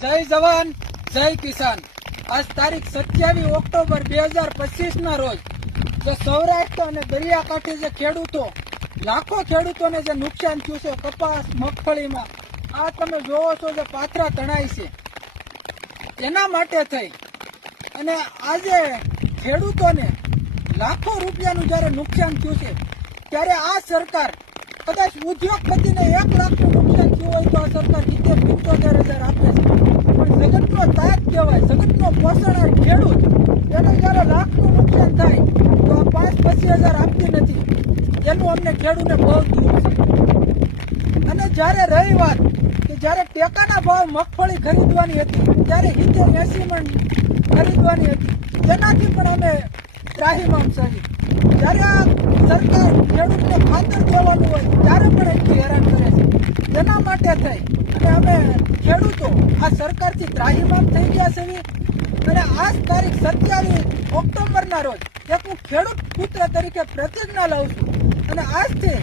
જય જવાન જય કિસાન। આજ તારીખ 27 ઓક્ટોબર 2025 ના રોજ જે સૌરાષ્ટ્ર અને દરિયાકાંઠે જે ખેડૂતો લાખો ખેડૂતોને જે નુકસાન થયું છે કપાસ મગફળીમાં, આ તમે જોવો છો જે પાથરા તણાય છે, એના માટે થઈ અને આજે ખેડૂતોને લાખો રૂપિયાનું જ્યારે નુકસાન થયું છે ત્યારે આ સરકાર કદાચ ઉદ્યોગપતિને 1 લાખનું નુકસાન થયું હોય તો આ સરકાર 70-75,000 આપે છે, પણ જગતનો તાજ કહેવાય, જગતનો પોષણહાર ખેડૂત, એને જયારે લાખનું નુકસાન થાય તો આ 5-25,000 આપતી નથી, એનું અમને ખેડૂતને બહુ દુઃખ છે। અને જ્યારે રહી વાત કે જ્યારે ટેકાના ભાવ મગફળી ખરીદવાની હતી ત્યારે 70-80 મણ ખરીદવાની હતી, તેનાથી પણ અમે ત્રાહિમામ સહી। જ્યારે આ સરકાર ખેડૂતને ખાતર દેવાનું હોય ત્યારે પણ એટલી હેરાન કરે છે, તેના માટે થઈ અને અમે ખેડૂતો આ સરકારથી ત્રાહિમામ થઈ ગયા છે। અને આજ તારીખ 27 ઓક્ટોબરના રોજ એક હું ખેડૂત પુત્ર તરીકે પ્રતિજ્ઞા લઉં છું અને આજથી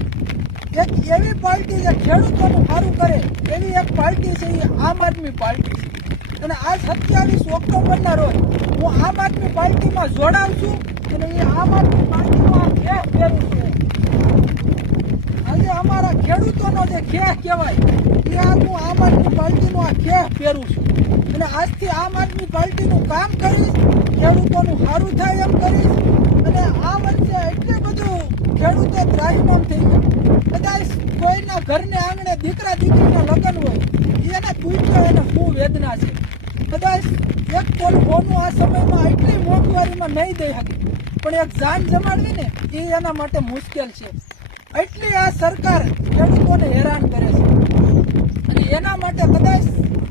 એક એવી પાર્ટી જે ખેડૂતોનું સારું કરે એવી એક પાર્ટી છે, એ આમ આદમી પાર્ટી છે। અને આજ 27 ઓક્ટોબરના રોજ હું આમ આદમી પાર્ટીમાં જોડાઉં છું અને એ આમ આદમી પાર્ટીનો આ ખેસ પહેરું છું। આજે અમારા ખેડૂતોનો જે ખેસ કહેવાય એ હું આમ આદમી પાર્ટીનો આ ખેસ પહેરું છું અને આજથી આમ આદમી પાર્ટીનું કામ કરીશ, ખેડૂતોનું સારું થાય એમ કરીશ। અને આ વર્ષે એટલું બધું ખેડૂતો ત્રાહિમામ થઈ ગયા, કદાચ કોઈના ઘરને આંગણે દીકરા દીકરીના લગ્ન હોય એને પૂછ્યો એને શું વેદના છે, કદાચ એક તોલ સોનું આ સમયમાં એટલી મોંઘવારીમાં નહીં દઈ શકે, પણ એક જાન જમાડવી ને એ એના માટે મુશ્કેલ છે। એટલી આ સરકાર ખેડૂતોને હેરાન કરે છે અને એના માટે કદાચ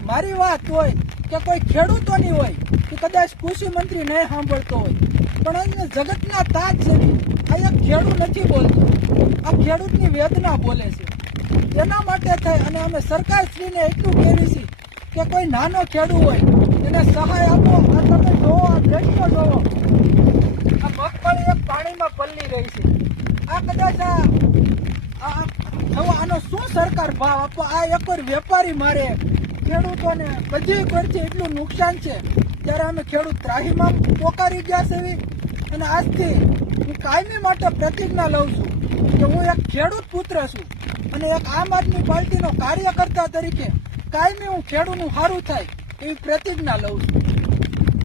મારી વાત હોય કે કોઈ ખેડૂતોની હોય કે કદાચ કૃષિ મંત્રી નહીં સાંભળતો હોય, પણ એને જગતના તાજ છે, આ એક ખેડૂત નથી બોલતો, આ ખેડૂતની વેદના બોલે છે। એના માટે થઈ અને અમે સરકારશ્રીને એટલું કહેવી છીએ કે કોઈ નાનો ખેડૂત હોય એને સહાય આપો। આ તમે જોવો, આ દ્રશ્યો જોવો, આ મગફળી એક પાણીમાં પલળી રહી છે, આ કદાચ આનો શું સરકાર ભાવ આપો? આ એક વેપારી મારે ખેડૂતોને બધી કોઈથી એટલું નુકસાન છે ત્યારે અમે ખેડૂત ત્રાહિમામ પોકારી ગયા છે અને આજથી હું કાયમી માટે પ્રતિજ્ઞા લઉં છું કે હું એક ખેડૂત પુત્ર છું અને એક આમ આદમી પાર્ટીનો કાર્યકર્તા તરીકે કાયમી હું ખેડૂતનું સારું થાય એવી પ્રતિજ્ઞા લઉં છું।